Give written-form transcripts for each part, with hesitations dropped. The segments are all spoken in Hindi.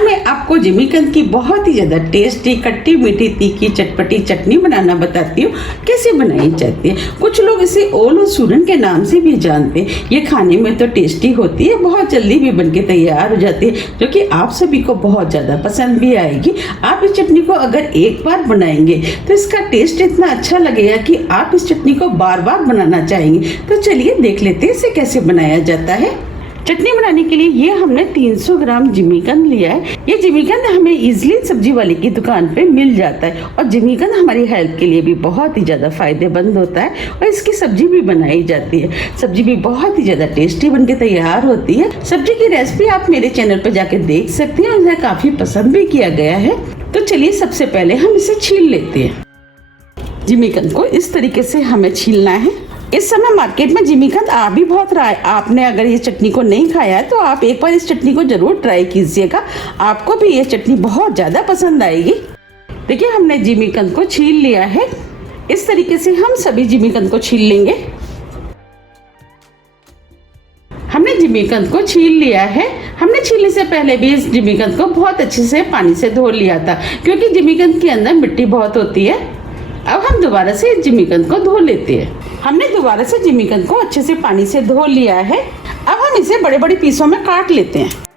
मैं आपको जिमीकंद की बहुत ही ज़्यादा टेस्टी खट्टी मीठी तीखी चटपटी चटनी बनाना बताती हूँ कैसे बनाई जाती है। कुछ लोग इसे ओल और सूरन के नाम से भी जानते हैं। ये खाने में तो टेस्टी होती है, बहुत जल्दी भी बनके तैयार हो जाती है, जो कि आप सभी को बहुत ज़्यादा पसंद भी आएगी। आप इस चटनी को अगर एक बार बनाएंगे तो इसका टेस्ट इतना अच्छा लगेगा कि आप इस चटनी को बार बार बनाना चाहेंगे। तो चलिए देख लेते हैं इसे कैसे बनाया जाता है। चटनी बनाने के लिए ये हमने 300 ग्राम जिमीकंद लिया है। ये जिमीकंद हमें इजीली सब्जी वाले की दुकान पे मिल जाता है और जिमीकंद हमारी हेल्थ के लिए भी बहुत ही ज़्यादा फायदेमंद होता है और इसकी सब्जी भी बनाई जाती है। सब्जी भी बहुत ही ज़्यादा टेस्टी बनके तैयार होती है। सब्जी की रेसिपी आप मेरे चैनल पर जाके देख सकते हैं और इसे काफ़ी पसंद भी किया गया है। तो चलिए सबसे पहले हम इसे छील लेते हैं। जिमीकंद को इस तरीके से हमें छीलना है। इस समय मार्केट में जिमीकंद आ भी बहुत रहा है। आपने अगर ये चटनी को नहीं खाया है तो आप एक बार इस चटनी को जरूर ट्राई कीजिएगा, आपको भी ये चटनी बहुत ज़्यादा पसंद आएगी। देखिए हमने जिमीकंद को छील लिया है। इस तरीके से हम सभी जिमीकंद को छील लेंगे। हमने जिमीकंद को छील लिया है। हमने छीलने से पहले भी इस जिमीकंद को बहुत अच्छे से पानी से धो लिया था, क्योंकि जिमीकंद के अंदर मिट्टी बहुत होती है। अब हम दोबारा से जिमीकंद को धो लेते हैं। हमने दोबारा से जिमीकंद को अच्छे से पानी से धो लिया है। अब हम इसे बड़े बड़े पीसों में काट लेते हैं।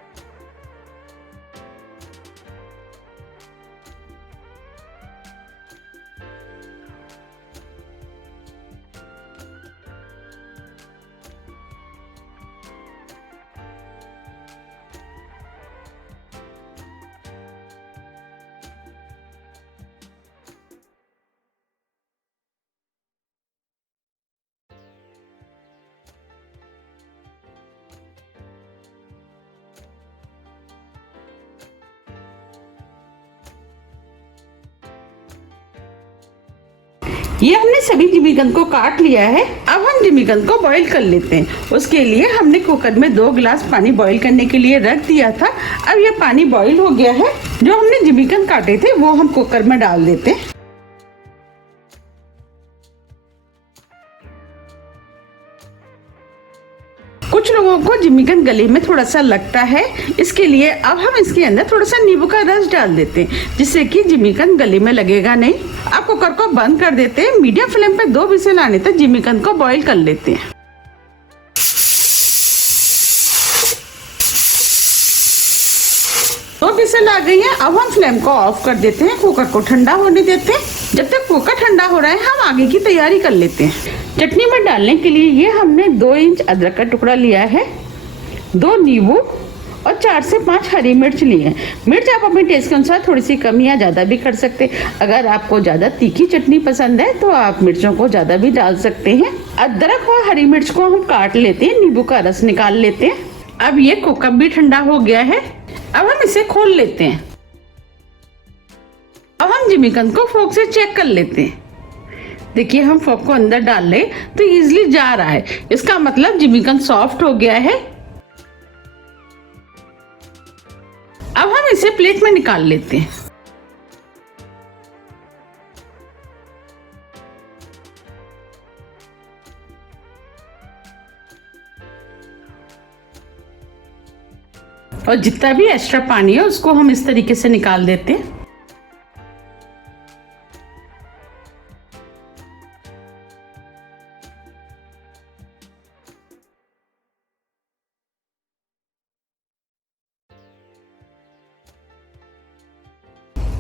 ये हमने सभी जिमीकंद को काट लिया है। अब हम जिमीकंद को बॉईल कर लेते हैं। उसके लिए हमने कुकर में 2 गिलास पानी बॉईल करने के लिए रख दिया था। अब ये पानी बॉईल हो गया है। जो हमने जिमीकंद काटे थे वो हम कुकर में डाल देते हैं। कुछ लोगों को जिमीकंद गले में थोड़ा सा लगता है, इसके लिए अब हम इसके अंदर थोड़ा सा नींबू का रस डाल देते हैं, जिससे कि जिमीकंद गले में लगेगा नहीं। अब कुकर को बंद कर देते हैं। मीडियम फ्लेम पे 2 विसल आने तक जिमीकंद को बॉईल कर लेते हैं। तो विसल आ गई है। अब हम फ्लेम को ऑफ कर देते हैं, कुकर को ठंडा होने देते हैं। जब तक कुकर ठंडा हो रहा है हम आगे की तैयारी कर लेते हैं। चटनी में डालने के लिए ये हमने 2 इंच अदरक का टुकड़ा लिया है, 2 नींबू और 4 से 5 हरी मिर्च लिए हैं। मिर्च आप अपने टेस्ट के अनुसार थोड़ी सी कम या ज़्यादा भी कर सकते हैं। अगर आपको ज़्यादा तीखी चटनी पसंद है तो आप मिर्चों को ज़्यादा भी डाल सकते हैं। अदरक और हरी मिर्च को हम काट लेते हैं, नींबू का रस निकाल लेते हैं। अब ये कुकर भी ठंडा हो गया है। अब हम इसे खोल लेते हैं। अब हम जिमीकंद को फोक से चेक कर लेते हैं। देखिए हम फोक को अंदर डाल ले तो इजीली जा रहा है, इसका मतलब जिमीकंद सॉफ्ट हो गया है। अब हम इसे प्लेट में निकाल लेते हैं। और जितना भी एक्स्ट्रा पानी है उसको हम इस तरीके से निकाल देते हैं।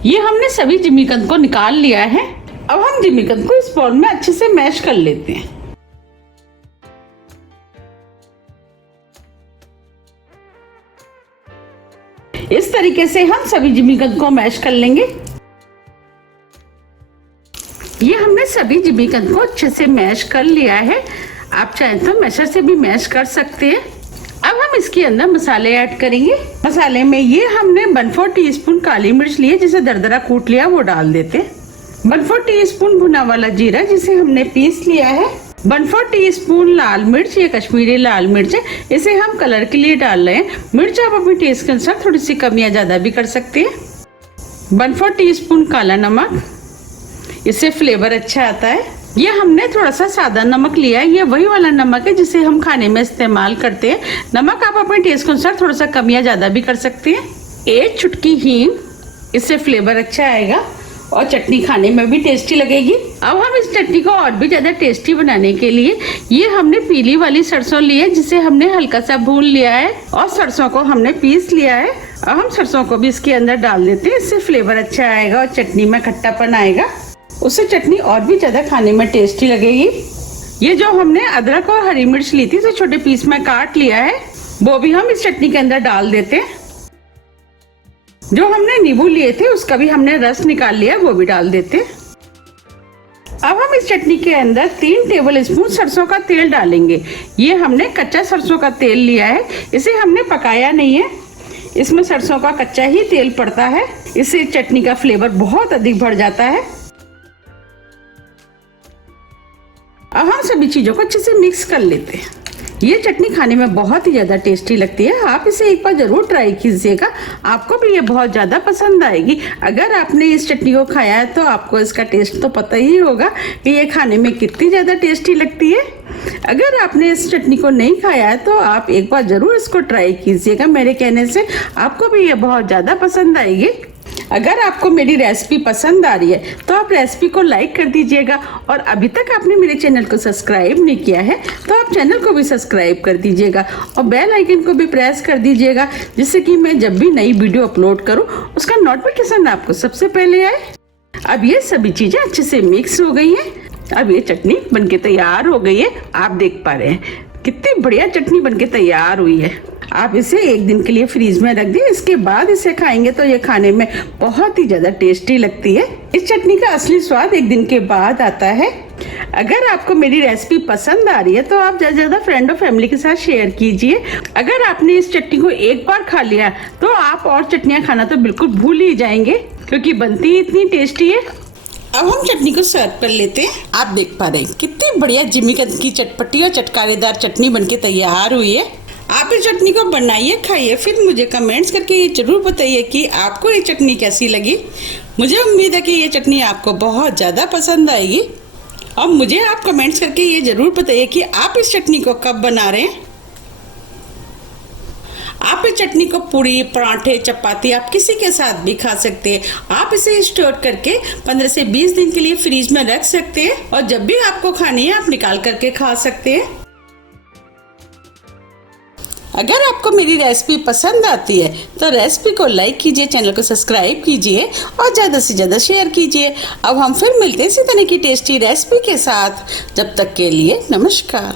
ये हमने सभी जिमीकंद को निकाल लिया है। अब हम जिमीकंद को इस बाउल में अच्छे से मैश कर लेते हैं। इस तरीके से हम सभी जिमीकंद को मैश कर लेंगे। ये हमने सभी जिमीकंद को अच्छे से मैश कर लिया है। आप चाहें तो मैशर से भी मैश कर सकते हैं। अब हम इसके अंदर मसाले ऐड करेंगे। मसाले में ये हमने 1/4 टीस्पून काली मिर्च लिए, जिसे दरदरा कूट लिया, वो डाल देते हैं। 1/4 टीस्पून भुना वाला जीरा, जिसे हमने पीस लिया है। 1/4 टीस्पून लाल मिर्च, ये कश्मीरी लाल मिर्च है, इसे हम कलर के लिए डाल रहे हैं। मिर्च आप अपने टेस्ट के अनुसार थोड़ी सी कम या ज्यादा भी कर सकते हैं। 1/4 टीस्पून काला नमक, इससे फ्लेवर अच्छा आता है। ये हमने थोड़ा सा सादा नमक लिया है, ये वही वाला नमक है जिसे हम खाने में इस्तेमाल करते हैं। नमक आप अपने टेस्ट के अनुसार थोड़ा सा कम या ज्यादा भी कर सकते हैं। एक चुटकी हींग, इससे फ्लेवर अच्छा आएगा और चटनी खाने में भी टेस्टी लगेगी। अब हम इस चटनी को और भी ज़्यादा टेस्टी बनाने के लिए ये हमने पीली वाली सरसों ली है, जिसे हमने हल्का सा भून लिया है और सरसों को हमने पीस लिया है। अब हम सरसों को भी इसके अंदर डाल देते हैं, इससे फ्लेवर अच्छा आएगा और चटनी में खट्टापन आएगा, उससे चटनी और भी ज़्यादा खाने में टेस्टी लगेगी। ये जो हमने अदरक और हरी मिर्च ली थी, इसे छोटे पीस में काट लिया है, वो भी हम इस चटनी के अंदर डाल देते हैं। जो हमने नींबू लिए थे उसका भी हमने रस निकाल लिया, वो भी डाल देते हैं। अब हम इस चटनी के अंदर 3 टेबल स्पून सरसों का तेल डालेंगे। ये हमने कच्चा सरसों का तेल लिया है, इसे हमने पकाया नहीं है, इसमें सरसों का कच्चा ही तेल पड़ता है, इससे चटनी का फ्लेवर बहुत अधिक बढ़ जाता है। अब हम सभी चीजों को अच्छे से मिक्स कर लेते हैं। ये चटनी खाने में बहुत ही ज़्यादा टेस्टी लगती है, आप इसे एक बार ज़रूर ट्राई कीजिएगा, आपको भी ये बहुत ज़्यादा पसंद आएगी। अगर आपने इस चटनी को खाया है तो आपको इसका टेस्ट तो पता ही होगा कि ये खाने में कितनी ज़्यादा टेस्टी लगती है। अगर आपने इस चटनी को नहीं खाया है तो आप एक बार ज़रूर इसको ट्राई कीजिएगा, मेरे कहने से आपको भी ये बहुत ज़्यादा पसंद आएगी। अगर आपको मेरी रेसिपी पसंद आ रही है तो आप रेसिपी को लाइक कर दीजिएगा, और अभी तक आपने मेरे चैनल को सब्सक्राइब नहीं किया है तो आप चैनल को भी सब्सक्राइब कर दीजिएगा और बेल आइकन को भी प्रेस कर दीजिएगा, जिससे कि मैं जब भी नई वीडियो अपलोड करूं उसका नोटिफिकेशन आपको सबसे पहले आए। अब ये सभी चीज़ें अच्छे से मिक्स हो गई हैं। अब ये चटनी बनके तैयार हो गई है, आप देख पा रहे हैं कितनी बढ़िया चटनी बनके तैयार हुई है। आप इसे एक दिन के लिए फ्रीज में रख दें, इसके बाद इसे खाएंगे तो ये खाने में बहुत ही ज़्यादा टेस्टी लगती है। इस चटनी का असली स्वाद एक दिन के बाद आता है। अगर आपको मेरी रेसिपी पसंद आ रही है तो आप ज़्यादा ज़्यादा फ्रेंड और फैमिली के साथ शेयर कीजिए। अगर आपने इस चटनी को एक बार खा लिया तो आप और चटनियाँ खाना तो बिल्कुल भूल ही जाएंगे, क्योंकि बनती ही इतनी टेस्टी है। अब हम चटनी को सर्व कर लेते हैं। आप देख पा रहे हैं कितनी बढ़िया जिमीकंद की चटपटी और चटकारेदार चटनी बनके तैयार हुई है। आप इस चटनी को बनाइए, खाइए, फिर मुझे कमेंट्स करके ये जरूर बताइए कि आपको ये चटनी कैसी लगी। मुझे उम्मीद है कि ये चटनी आपको बहुत ज़्यादा पसंद आएगी, और मुझे आप कमेंट्स करके ये जरूर बताइए कि आप इस चटनी को कब बना रहे हैं। आप इस चटनी को पूरी, पराठे, चपाती, आप किसी के साथ भी खा सकते हैं। आप इसे स्टोर करके 15 से 20 दिन के लिए फ्रीज में रख सकते हैं, और जब भी आपको खानी है आप निकाल करके खा सकते हैं। अगर आपको मेरी रेसिपी पसंद आती है तो रेसिपी को लाइक कीजिए, चैनल को सब्सक्राइब कीजिए और ज़्यादा से ज़्यादा शेयर कीजिए। अब हम फिर मिलते हैं इसी तरह की टेस्टी रेसिपी के साथ। जब तक के लिए नमस्कार।